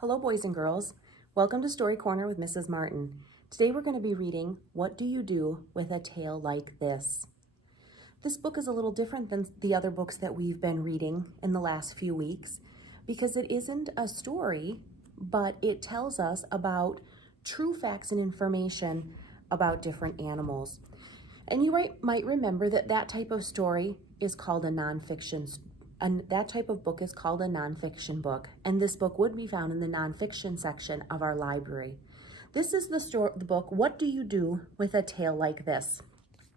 Hello, boys and girls. Welcome to Story Corner with Mrs. Martin. Today we're going to be reading What Do You Do with a Tale Like This? This book is a little different than the other books that we've been reading in the last few weeks because it isn't a story, but it tells us about true facts and information about different animals. And you might remember that type of story is called a nonfiction story. And that type of book is called a nonfiction book, and this book would be found in the nonfiction section of our library. This is the book, What Do You Do with a Tale Like This?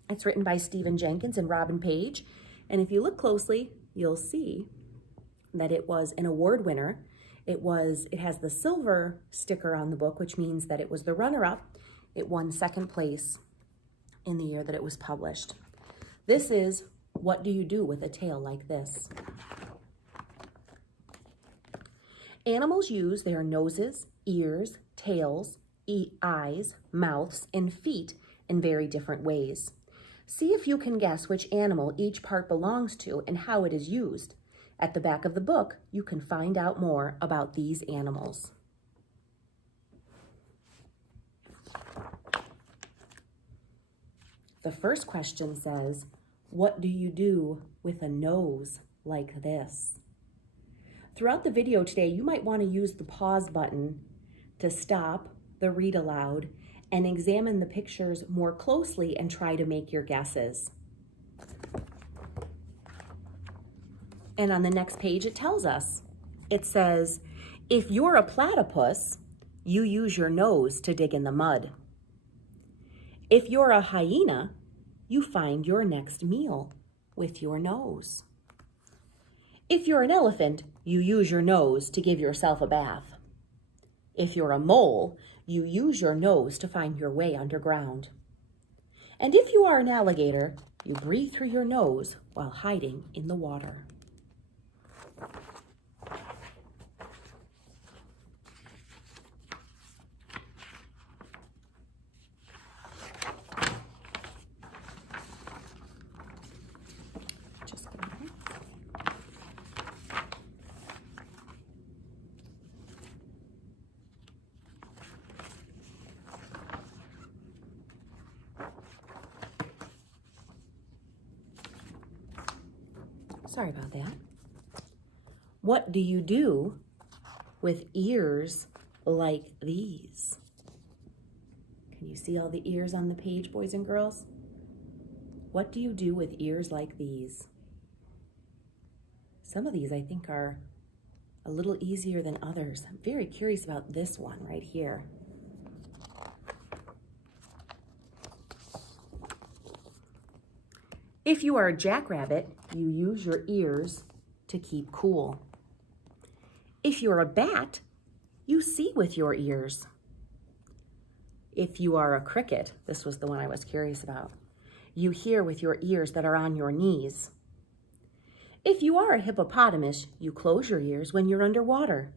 It's written by Stephen Jenkins and Robin Page, and if you look closely, you'll see that it was an award winner. It has the silver sticker on the book, which means that it was the runner-up. It won second place in the year that it was published. This is What Do You Do with a Tale Like This? Animals use their noses, ears, tails, eyes, mouths, and feet in very different ways. See if you can guess which animal each part belongs to and how it is used. At the back of the book, you can find out more about these animals. The first question says, what do you do with a nose like this? Throughout the video today, you might want to use the pause button to stop the read aloud and examine the pictures more closely and try to make your guesses. And on the next page, it tells us. It says, if you're a platypus, you use your nose to dig in the mud. If you're a hyena, you find your next meal with your nose. If you're an elephant, you use your nose to give yourself a bath. If you're a mole, you use your nose to find your way underground. And if you are an alligator, you breathe through your nose while hiding in the water. Sorry about that. What do you do with ears like these? Can you see all the ears on the page, boys and girls? What do you do with ears like these? Some of these I think are a little easier than others. I'm very curious about this one right here. If you are a jackrabbit, you use your ears to keep cool. If you're a bat, you see with your ears. If you are a cricket, this was the one I was curious about, you hear with your ears that are on your knees. If you are a hippopotamus, you close your ears when you're underwater.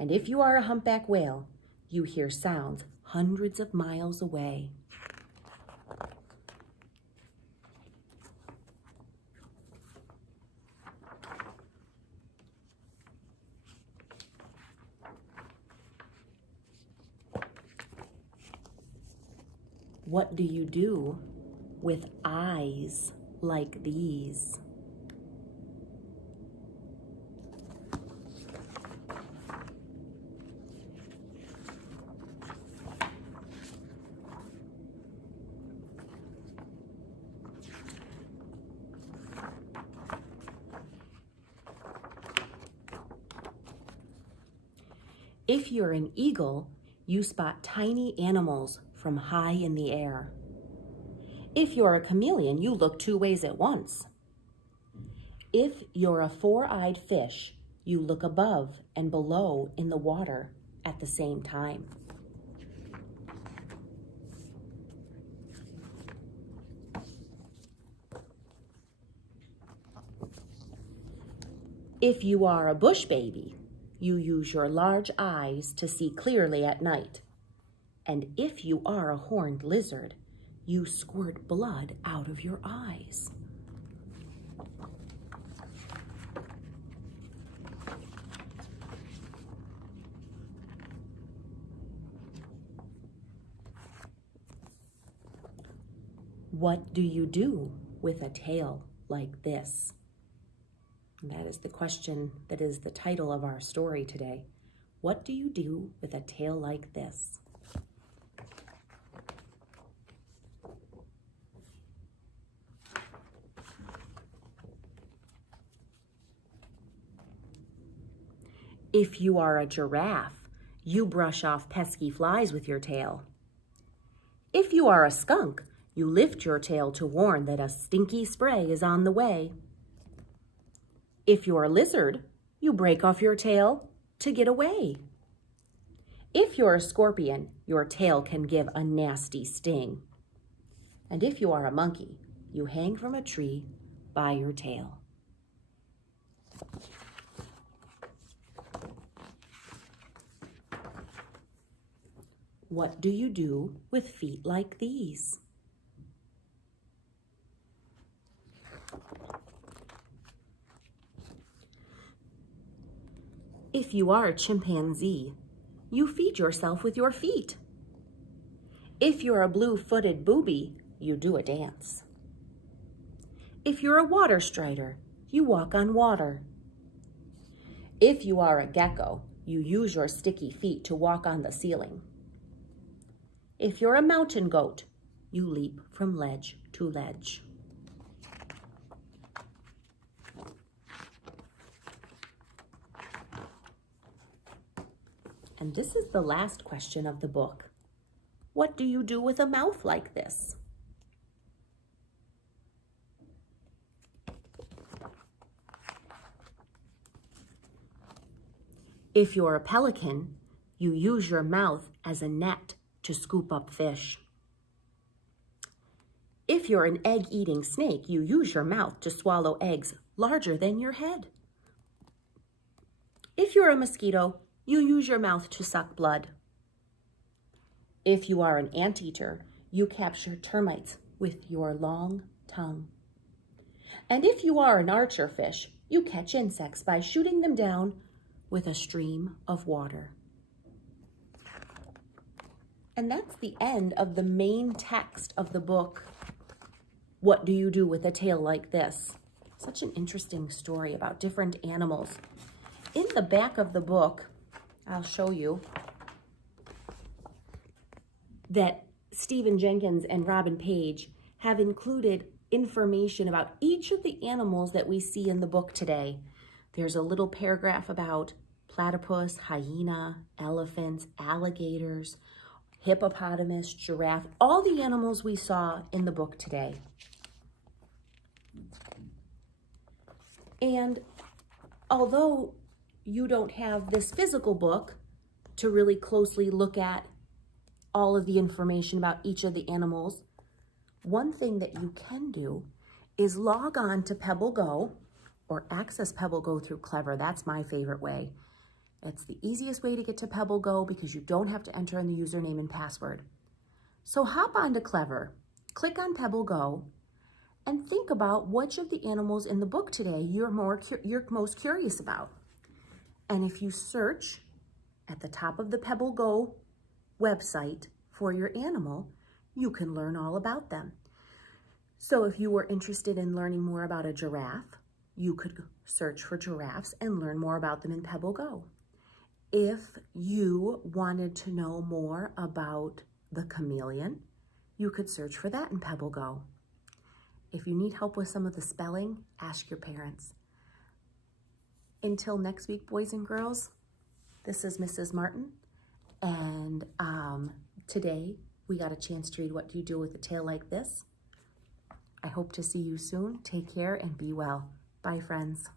And if you are a humpback whale, you hear sounds hundreds of miles away. What do you do with eyes like these? If you're an eagle, you spot tiny animals from high in the air. If you're a chameleon, you look two ways at once. If you're a four-eyed fish, you look above and below in the water at the same time. If you are a bush baby, you use your large eyes to see clearly at night. And if you are a horned lizard, you squirt blood out of your eyes. What do you do with a tail like this? And that is the question that is the title of our story today. What do you do with a tail like this? If you are a giraffe, you brush off pesky flies with your tail. If you are a skunk, you lift your tail to warn that a stinky spray is on the way. If you're a lizard, you break off your tail to get away. If you're a scorpion, your tail can give a nasty sting. And if you are a monkey, you hang from a tree by your tail. What do you do with feet like these? If you are a chimpanzee, you feed yourself with your feet. If you're a blue-footed booby, you do a dance. If you're a water strider, you walk on water. If you are a gecko, you use your sticky feet to walk on the ceiling. If you're a mountain goat, you leap from ledge to ledge. And this is the last question of the book. What do you do with a mouth like this? If you're a pelican, you use your mouth as a net to scoop up fish. If you're an egg-eating snake, you use your mouth to swallow eggs larger than your head. If you're a mosquito, you use your mouth to suck blood. If you are an anteater, you capture termites with your long tongue. And if you are an archer fish, you catch insects by shooting them down with a stream of water. And that's the end of the main text of the book. What do you do with a tail like this? Such an interesting story about different animals. In the back of the book, I'll show you that Stephen Jenkins and Robin Page have included information about each of the animals that we see in the book today. There's a little paragraph about platypus, hyena, elephants, alligators, hippopotamus, giraffe, all the animals we saw in the book today. And although you don't have this physical book to really closely look at all of the information about each of the animals, one thing that you can do is log on to Pebble Go or access Pebble Go through Clever. That's my favorite way. It's the easiest way to get to Pebble Go because you don't have to enter in the username and password. So hop on to Clever, click on Pebble Go, and think about which of the animals in the book today you're most curious about. And if you search at the top of the Pebble Go website for your animal, you can learn all about them. So if you were interested in learning more about a giraffe, you could search for giraffes and learn more about them in Pebble Go. If you wanted to know more about the chameleon, you could search for that in Pebble Go. If you need help with some of the spelling, ask your parents. Until next week, boys and girls, this is Mrs. Martin, and today we got a chance to read What Do You Do with a Tail Like This? I hope to see you soon. Take care and be well. Bye, friends.